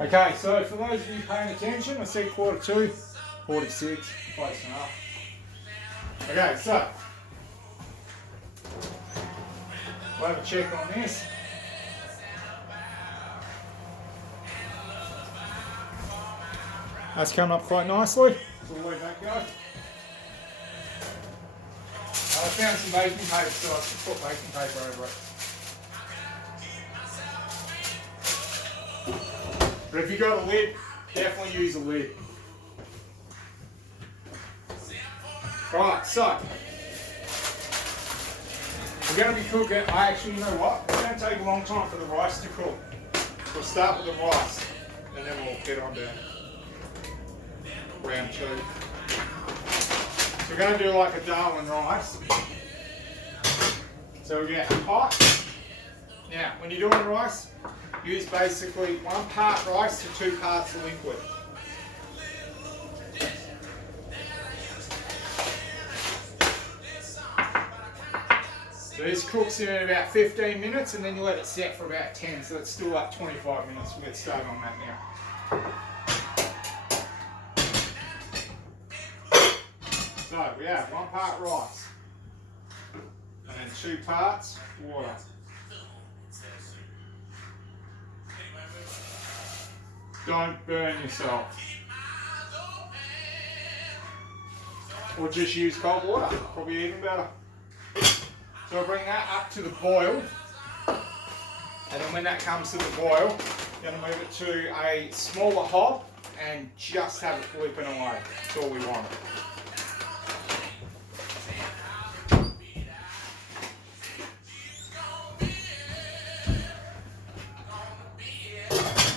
Okay, so for those of you paying attention, I said quarter to, 46, close enough. Okay, so we'll have a check on this. That's coming up quite nicely. So we'll let that go. I found some baking paper, so I can put baking paper over it. But if you've got a lid, definitely use a lid. Right, so we're going to be cooking. You know what? It's going to take a long time for the rice to cook. We'll start with the rice, and then we'll get on to round 2. So we're going to do like a Dal En Rice. So we get a pot. Now, when you're doing rice, use basically 1 part rice to 2 parts of liquid. So this cooks in about 15 minutes and then you let it set for about 10, so it's still like 25 minutes. We'll get started on that now. So we have 1 part rice and then 2 parts water. Don't burn yourself. Or just use cold water, probably even better. So I'll bring that up to the boil. And then when that comes to the boil, you're going to move it to a smaller hob and just have it flipping away. That's all we want.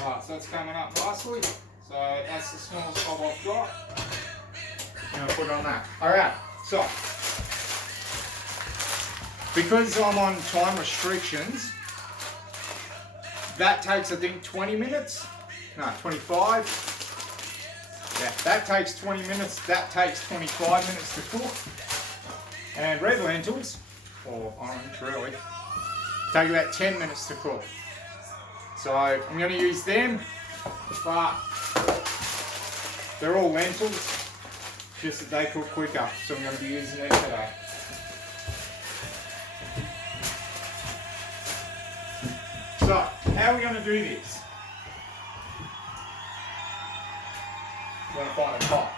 Alright, so that's coming up nicely. So that's the smallest hob I've got. I'm going to put it on that. Alright, so because I'm on time restrictions, that takes I think 20 minutes. No, 25. Yeah, that takes 20 minutes. That takes 25 minutes to cook. And red lentils, or orange really, take about 10 minutes to cook. So I'm going to use them, but they're all lentils, just that they cook quicker. So I'm going to be using them today. So, how are we going to do this? We're going to find a pot.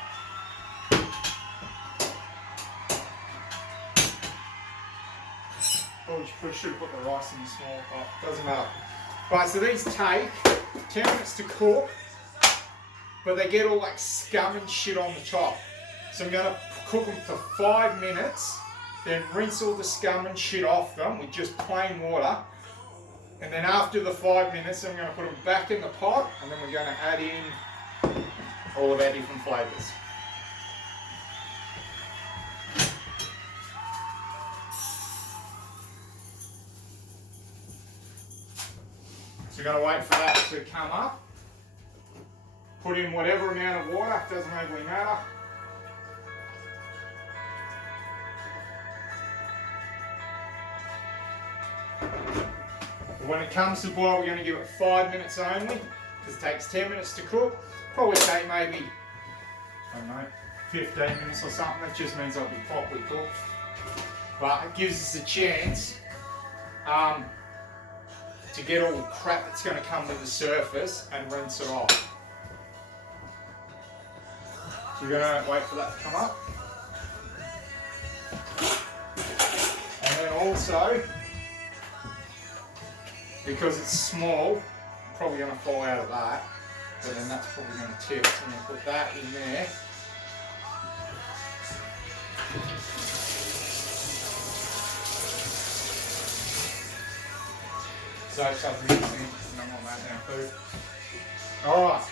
Probably should have put the rice in the small pot, doesn't matter. Right, so these take 10 minutes to cook, but they get all like scum and shit on the top. So I'm going to cook them for 5 minutes, then rinse all the scum and shit off them with just plain water. And then after the 5 minutes, I'm going to put them back in the pot, and then we're going to add in all of our different flavours. So we're going to wait for that to come up. Put in whatever amount of water, doesn't really matter. When it comes to boil, we're going to give it 5 minutes only, because it takes 10 minutes to cook. Probably take maybe, I don't know, 15 minutes or something. That just means I'll be properly cooked. But it gives us a chance to get all the crap that's going to come to the surface and rinse it off. So we're going to wait for that to come up. And then also, because it's small, I'm probably going to fall out of that, but then that's probably going to tip. So I'm going to put that in there. So it's up mixing, and I'm on that now too. Alright.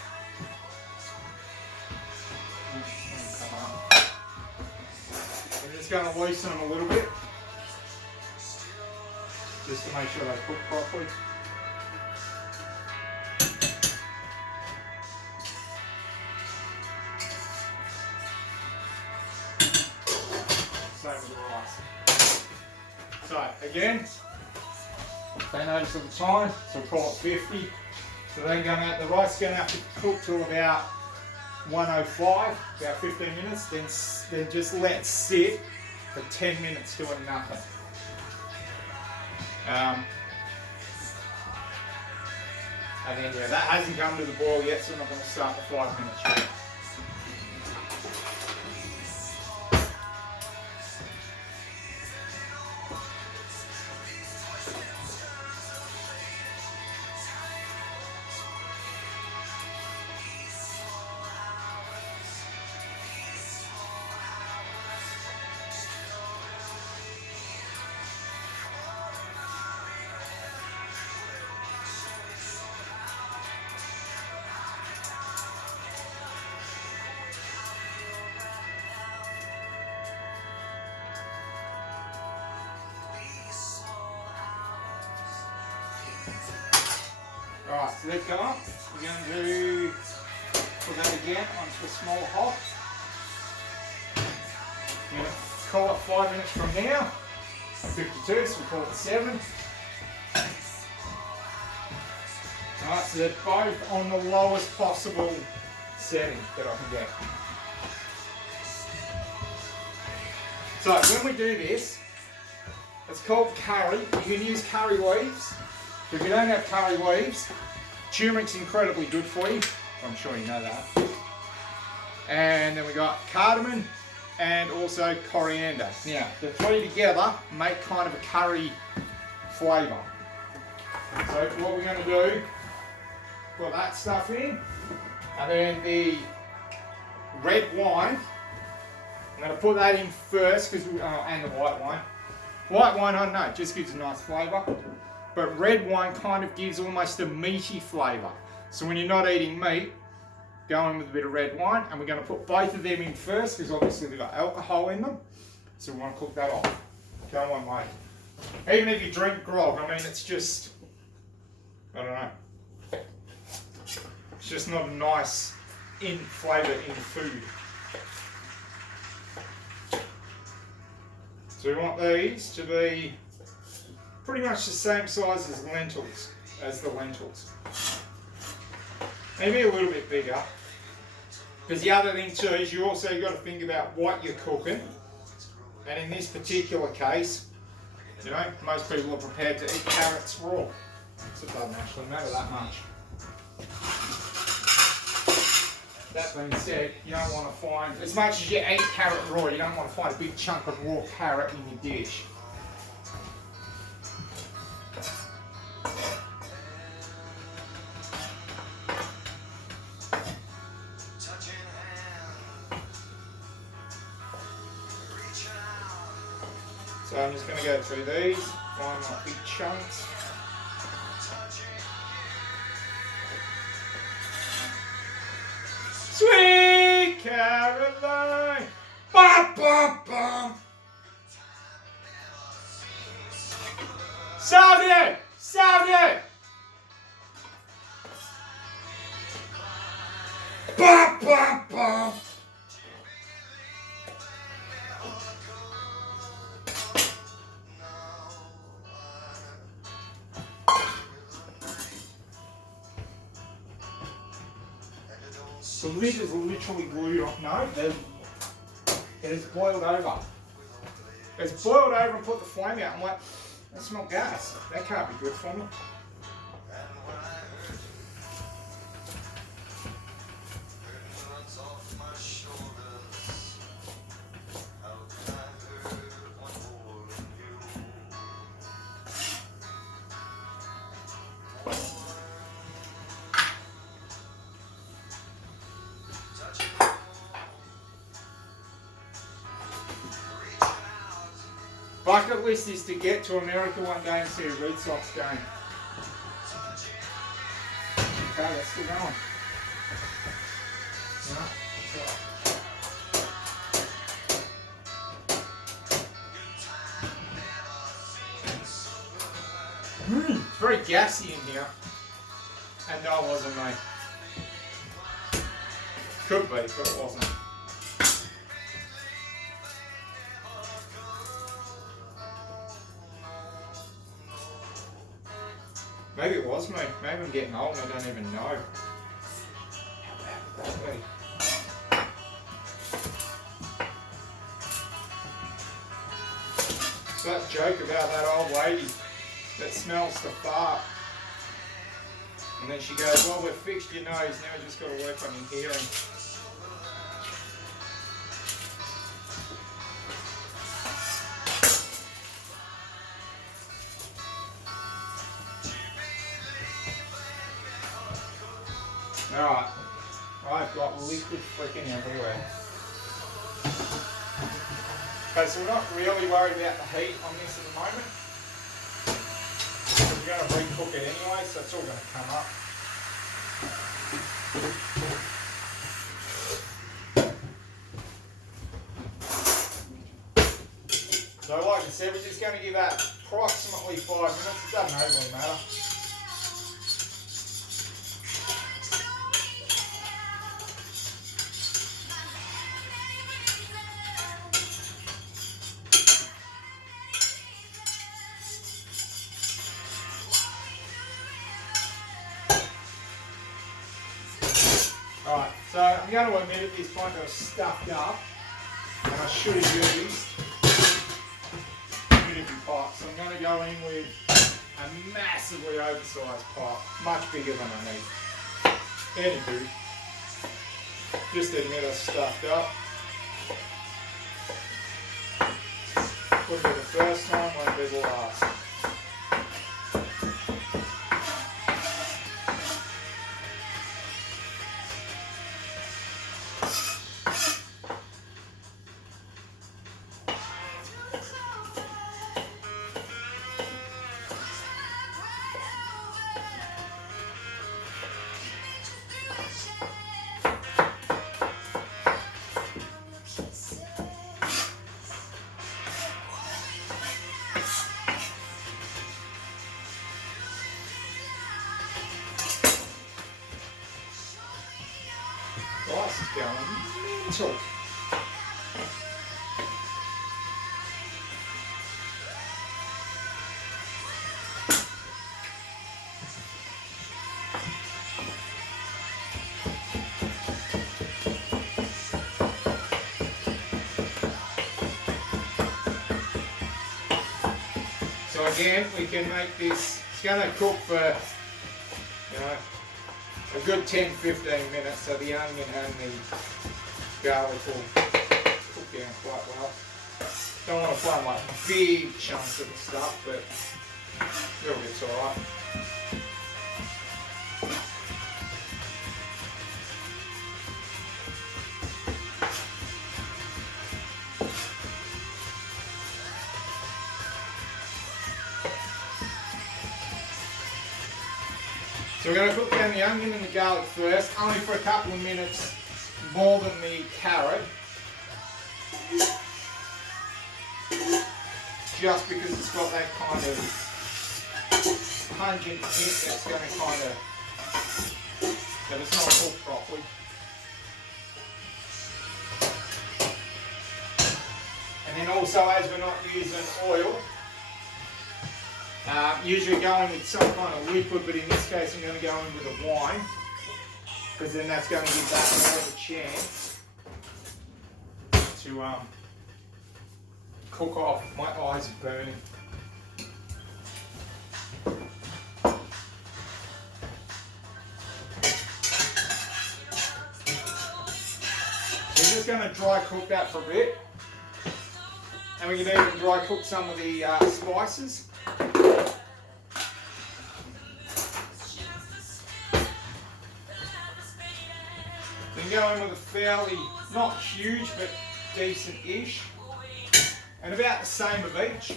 I'm just going to loosen them a little bit, just to make sure they cook properly. Same with the rice. So again, they notice at the time, so we'll call it 50. So then the rice is going to have to cook to about 105, about 15 minutes, then just let it sit for 10 minutes doing nothing. And then yeah, that hasn't come to the boil yet, so I'm not going to start the 5 minutes yet. Alright, so they've come up. We're going to put that again onto a small hot. We're going to call it 5 minutes from now. 52, so we call it 7. Alright, so they're both on the lowest possible setting that I can get. So when we do this, it's called curry. You can use curry leaves. If you don't have curry leaves, turmeric's incredibly good for you. I'm sure you know that. And then we got cardamom and also coriander. Now, the three together make kind of a curry flavour. So what we're going to do, put that stuff in, and then the red wine, I'm going to put that in first, and the white wine. White wine, I don't know, it just gives a nice flavour. But red wine kind of gives almost a meaty flavour. So when you're not eating meat, go in with a bit of red wine, and we're going to put both of them in first, because obviously they've got alcohol in them. So we want to cook that off. Go one way. Even if you drink grog, I mean, it's just, I don't know. It's just not a nice flavour in food. So we want these to be pretty much the same size as the lentils. Maybe a little bit bigger. Because the other thing too is you also got to think about what you're cooking. And in this particular case, you know, most people are prepared to eat carrots raw. So it doesn't actually matter that much. That being said, you don't want to find, as much as you eat carrot raw, you don't want to find a big chunk of raw carrot in your dish. So I'm just going to go through these, find my big chunks. Sweet Caroline! Bum, bum, bum. Saudi! Saudi! Bum, bum, bum. The lid is literally glued on. No, it is boiled over. It's boiled over and put the flame out. I'm like, that's not gas. That can't be good for me. Bucket list is to get to America one day and see a Red Sox game. Okay, let's get going. It's very gassy in here. And no, it wasn't, mate. Could be, but it wasn't. Maybe it was me. Maybe I'm getting old and I don't even know. How bad would that be? So that joke about that old lady that smells the fart. And then she goes, well, we've fixed your nose, now we've just got to work on your hearing. Alright, I've got liquid freaking everywhere. Okay, so we're not really worried about the heat on this at the moment. We're going to recook it anyway, so it's all going to come up. So like I said, we're just going to give that approximately 5 minutes. It doesn't overly matter. Alright, so I'm going to admit at this point that I was stuffed up and I should have used a different pot. So I'm going to go in with a massively oversized pot, much bigger than I need. Anywho, just admit I was stuffed up. Wouldn't be the first time, won't be the last. Rice is going mental. So again, we can make this, it's going to cook for, you know, a good 10-15 minutes, so the onion and the garlic will cook down quite well. Don't want to find like big chunks of the stuff, but a little bit's alright. So we're going to cook down the onion and the garlic first, only for a couple of minutes more than the carrot. Just because it's got that kind of pungent hit that's going to kind of, that it's not cooked properly. And then also, as we're not using oil, usually going with some kind of liquid, but in this case I'm going to go in with a wine, because then that's going to give that more of a chance to cook off. My eyes are burning. We're just going to dry cook that for a bit, and we can even dry cook some of the spices. Then go in with a fairly, not huge, but decent-ish, and about the same of each.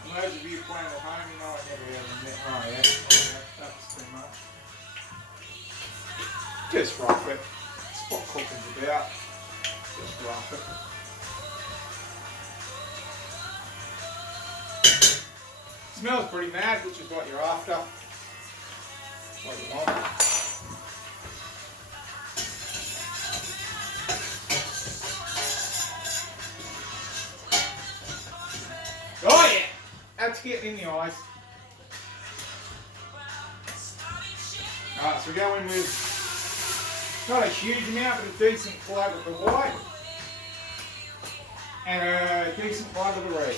And those of you playing at home, you know I never had a net. Oh yeah, that's too much. Just rough it. That's what cooking's about. Just rough it. Smells pretty mad, which is what you're after. What you want. getting in the eyes. Alright, so we're going with not a huge amount, but a decent flood of the white and a decent flood of the red.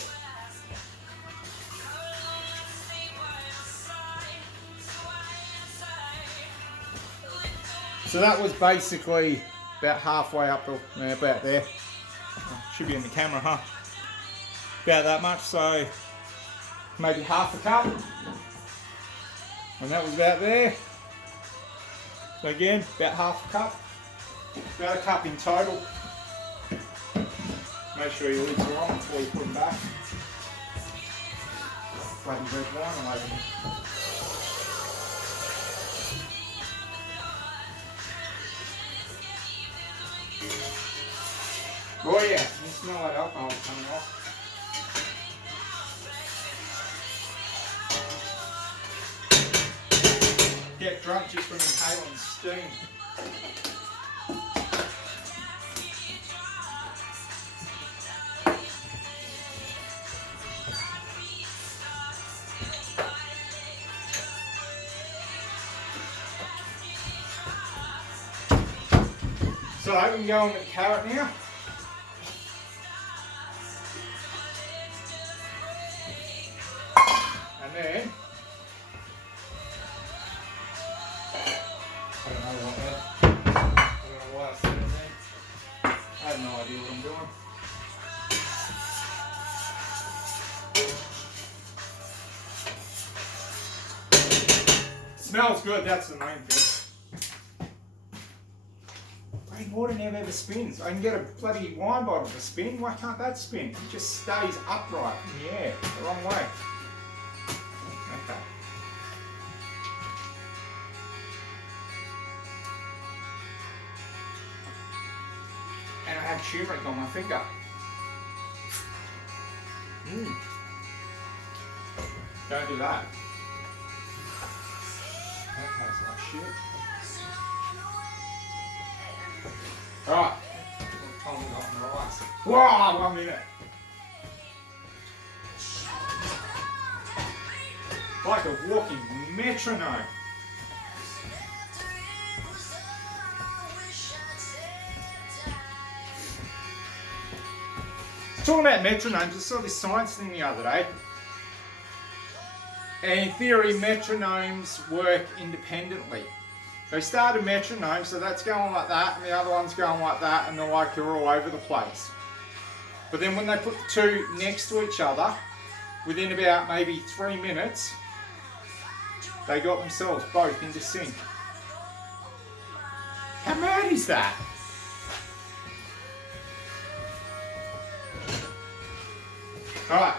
So that was basically about halfway up the, about there. Should be in the camera, huh? About that much, so maybe half a cup. And that was about there. So again, about half a cup. About a cup in total. Make sure your lids are on before you put them back. Bloody red wine all over me. Oh yeah, you smell that alcohol coming off. Get drunk just from inhaling steam. So I can go on with the carrot now. And then I don't know what that. I don't know why I said it then. I have no idea what I'm doing. Smells good, that's the main thing. Plain water never ever spins. I can get a bloody wine bottle to spin. Why can't that spin? It just stays upright in the air, the wrong way. Okay. And I have turmeric on my finger. Don't do that. That tastes like shit. Alright. What time we got on the rice? Wow, 1 minute. Like a walking metronome. Talking about metronomes, I saw this science thing the other day. And in theory, metronomes work independently. They start a metronome, so that's going like that, and the other one's going like that, and they're all over the place. But then when they put the two next to each other, within about maybe 3 minutes, they got themselves both into sync. How mad is that? Alright.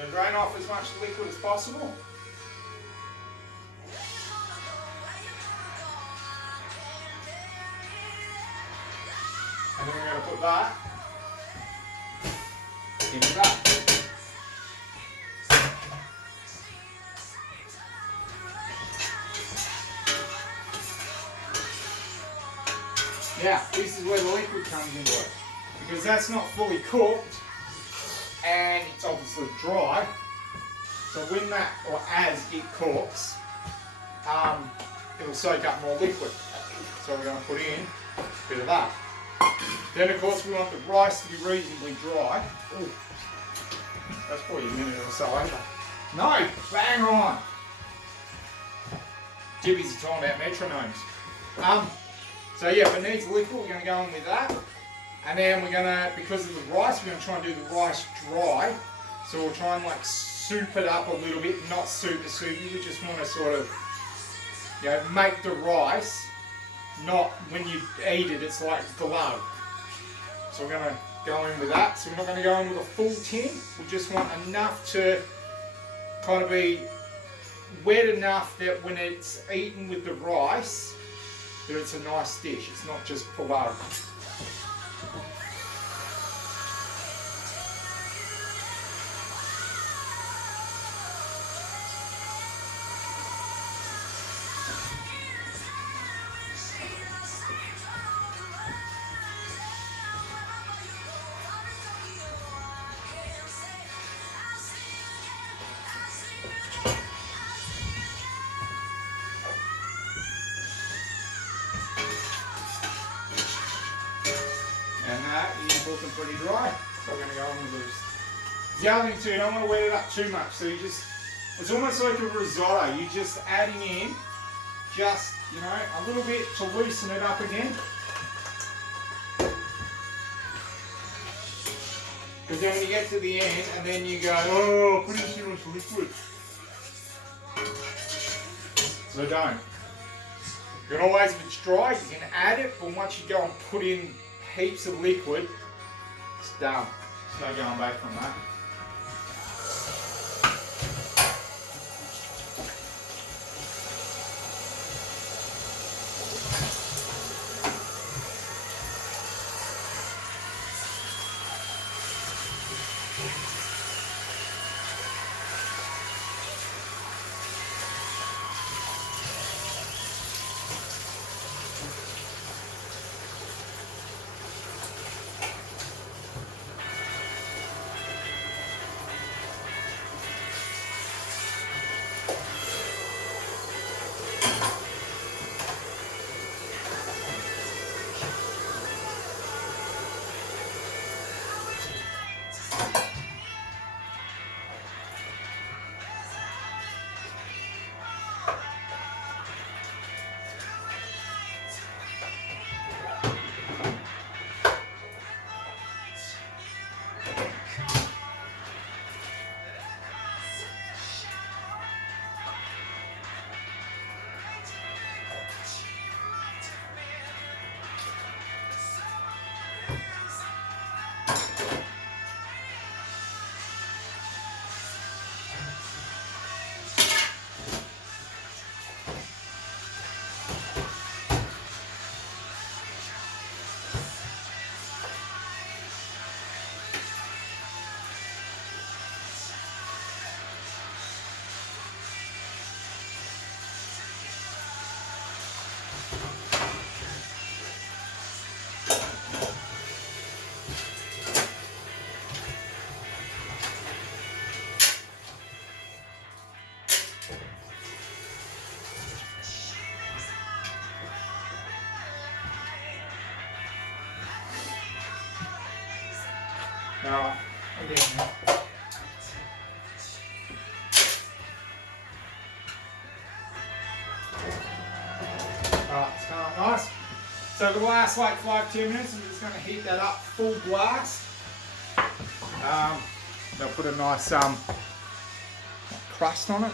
And drain off as much liquid as possible. And then we're going to put that into that. Now, this is where the liquid comes into it. Because that's not fully cooked and it's obviously dry. So when that, or as it cooks, it'll soak up more liquid. So we're going to put in a bit of that. Then of course we want the rice to be reasonably dry. Ooh. That's probably a minute or so over. No, bang on. Too busy talking about metronomes. So yeah, if it needs liquid, we're going to go in with that. And then we're going to, because of the rice, we're going to try and do the rice dry. So we'll try and like soup it up a little bit, not super soupy. We just want to sort of, you know, make the rice, not when you eat it, it's like glue. So we're going to go in with that. So we're not going to go in with a full tin. We just want enough to kind of be wet enough that when it's eaten with the rice, that it's a nice dish. It's not just pulao. cooking pretty dry, so we're going to go on with loose. The other thing too, you don't want to wet it up too much, so you just, it's almost like a risotto. You're just adding in just, you know, a little bit to loosen it up again. Because then when you get to the end, and then you go, oh, put in too much liquid. So don't. You can always, if it's dry, you can add it, but once you go and put in heaps of liquid, it's done. There's no going back from that. Now, again. Alright, it's coming up nice. So the last like 5-10 minutes, I'm just going to heat that up full blast. They'll put a nice crust on it.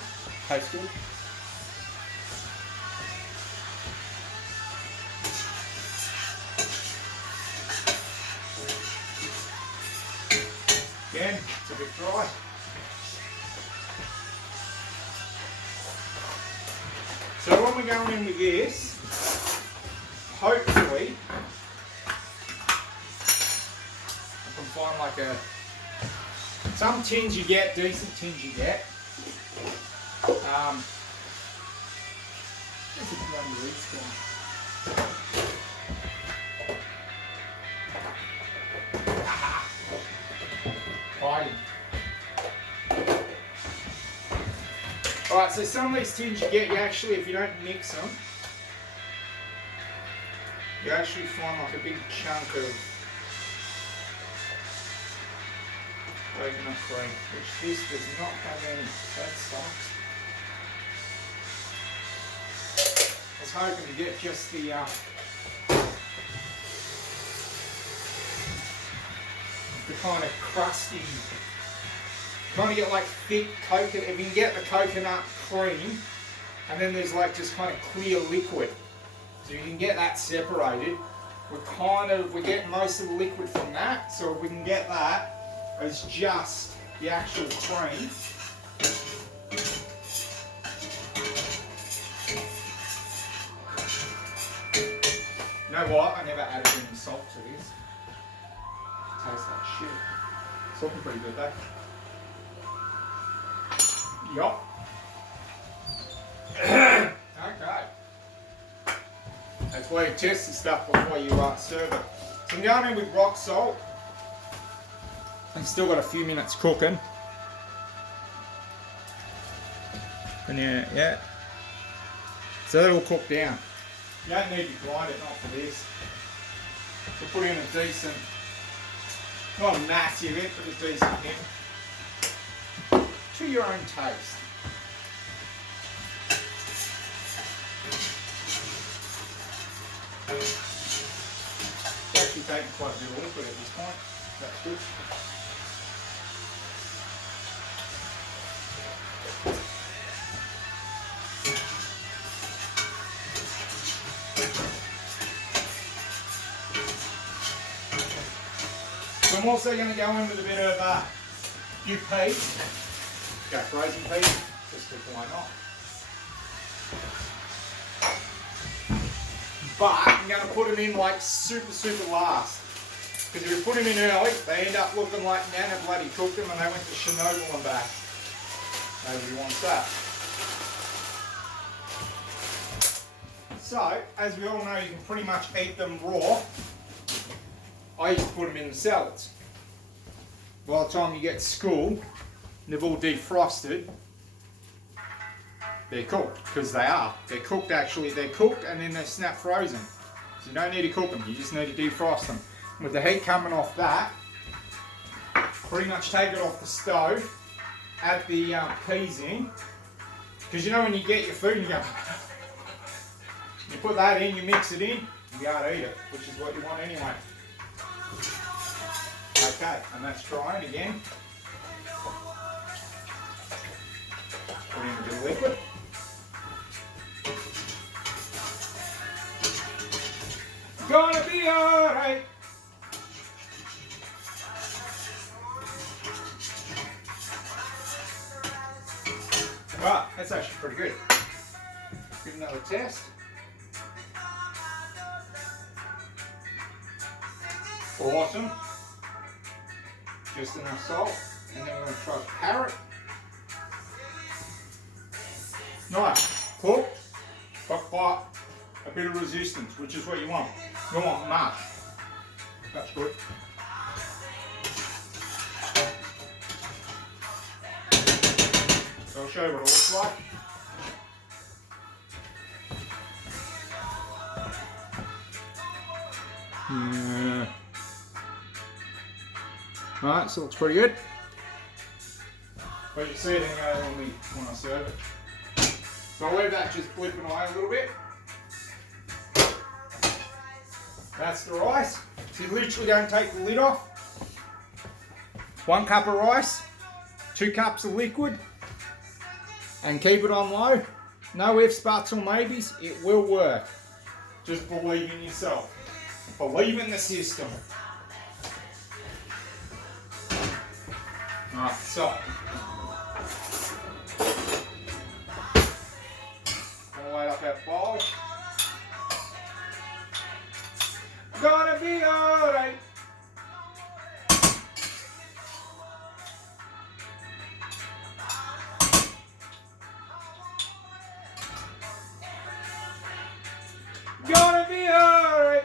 Tastes good. Again, it's a bit dry. So when we're going in with this, hopefully, I can find like some tins you get, decent tins you get. Where's the bloody leaves gone? Hiding. Alright, so some of these tins you get, you actually, if you don't mix them, you actually find like a big chunk of coconut cream, which this does not have any. That sucks. I was hoping to get just the kind of crusty, trying to get like thick coconut. If you can get the coconut cream, and then there's like just kind of clear liquid, so you can get that separated. We're getting most of the liquid from that, so if we can get that as just the actual cream. You know what? I never added any salt to this. It tastes like shit. It's looking pretty good though. Yup. Okay. That's why you test the stuff before you serve it. So I'm going in with rock salt. I've still got a few minutes cooking. And yeah. So that'll cook down. You don't need to grind it, not for this. So put in a decent Not a massive hit, but a decent hit. To your own taste. It's actually taking quite a bit of liquid at this point. That's good. So I'm also going to go in with a bit of new peas. Go frozen peas, just because why not. But I'm going to put them in like super last. Because if you put them in early, they end up looking like Nana bloody cooked them and they went to Chernobyl and back. Nobody wants that. So, as we all know, you can pretty much eat them raw. I used to put them in the salads. By the time you get to school, they've all defrosted. They're cooked, because they are. They're cooked actually, they're cooked and then they're snap frozen. So you don't need to cook them, you just need to defrost them. With the heat coming off that, pretty much take it off the stove, add the peas in. Because you know when you get your food and you go, you put that in, you mix it in, you gotta eat it, which is what you want anyway. Okay, and that's drying again. Put in a bit of liquid. Gonna be alright. Right, that's actually pretty good. Give it another test. Awesome. Just enough salt. And then we're going to try carrot. Nice. Cooked, but quite a bit of resistance, which is what you want. You want mush. That's good. So I'll show you what it looks like. Yeah. Alright, so it looks pretty good. But you see it anyway when I serve it. So I'll leave that just flipping away a little bit. That's the rice. So you literally don't take the lid off. 1 cup of rice, 2 cups of liquid, and keep it on low. No ifs, buts or maybes, it will work. Just believe in yourself. Believe in the system. Alright, so gonna light up that bowl. Gonna be alright. Gonna be alright.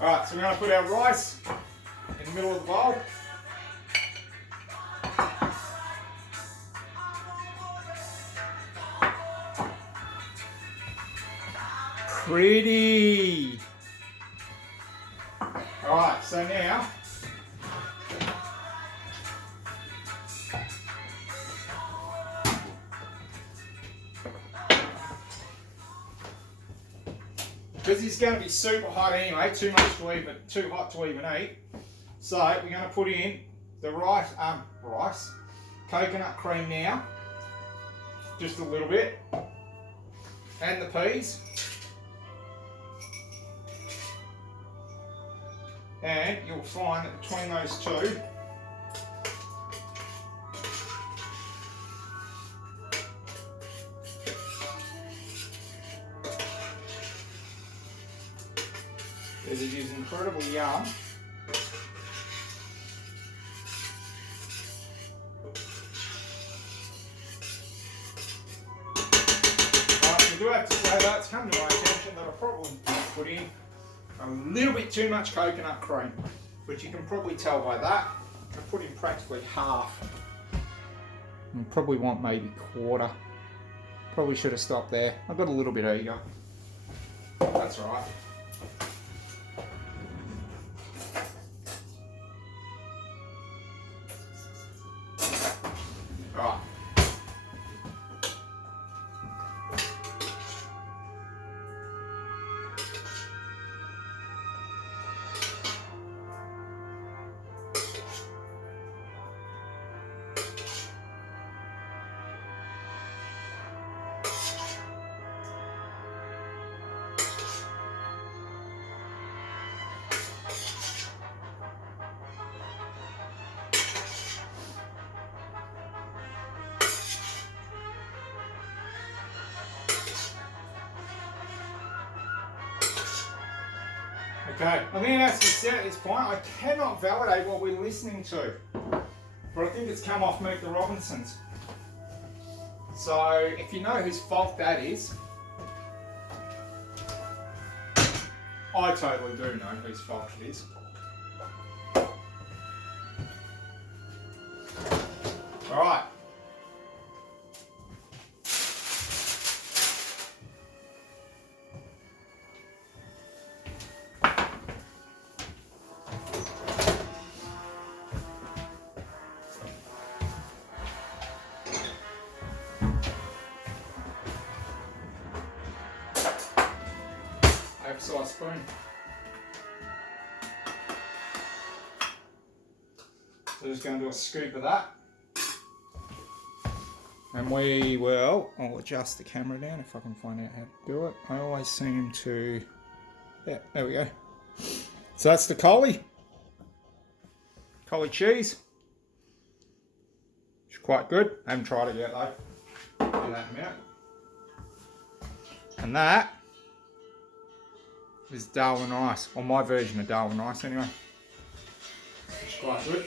Alright, so we're going to put our rice in the middle of the bowl. Pretty. Alright, so now because it's going to be super hot anyway, too hot to even eat. So we're going to put in the rice, coconut cream now, just a little bit, and the peas. And you'll find that between those two, it is incredible yum. I do have to say that it's come to my attention that I probably put in a little bit too much coconut cream, but you can probably tell by that. I put in practically half. You probably want maybe 1/4. Probably should have stopped there. I've got a little bit eager. That's right. Right. Okay, I think as we said at this point, I cannot validate what we're listening to, but I think it's come off Meet the Robinsons. So if you know whose fault that is, I totally do know whose fault it is. All right. Oversized spoon. So just going to do a scoop of that. And we will, I'll adjust the camera down if I can find out how to do it. I always seem to, yeah, there we go. So that's the cauli cheese. It's quite good. I haven't tried it yet though. Do that in a minute. And that is Dal En Rice, or my version of Dal En Rice anyway. It's quite good.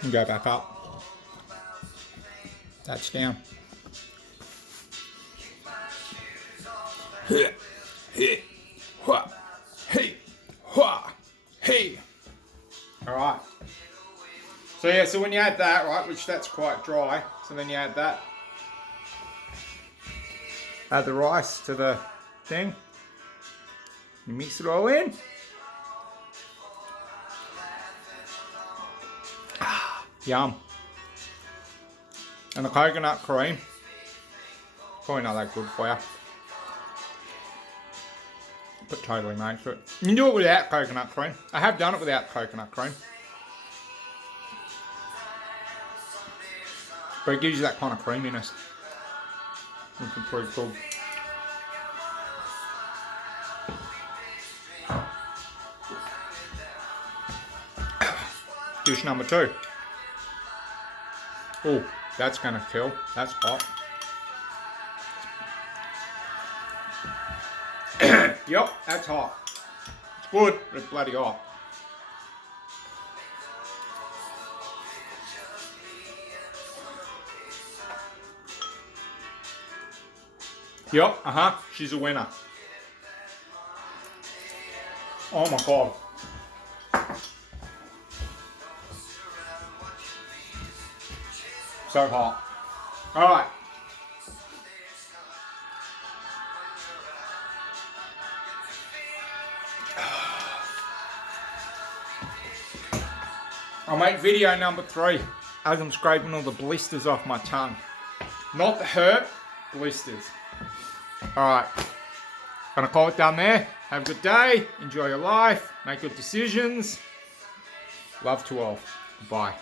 And go back up. That's down. Hey, hey. All right. So yeah, so when you add that, right, which that's quite dry, so then you add that. Add the rice to the thing. You mix it all in. Yum. And the coconut cream, probably not that good for you, but totally makes it. You can do it without coconut cream. I have done it without coconut cream, but it gives you that kind of creaminess, which is pretty cool. Dish number 2. Oh, that's gonna kill. That's hot. Yep, that's hot. It's good, but it's bloody hot. Yep, she's a winner. Oh my god. So hot. Alright. I'll make video number 3 as I'm scraping all the blisters off my tongue. Not the hurt, blisters. Alright. Gonna call it down there. Have a good day. Enjoy your life. Make good decisions. Love to all. Bye.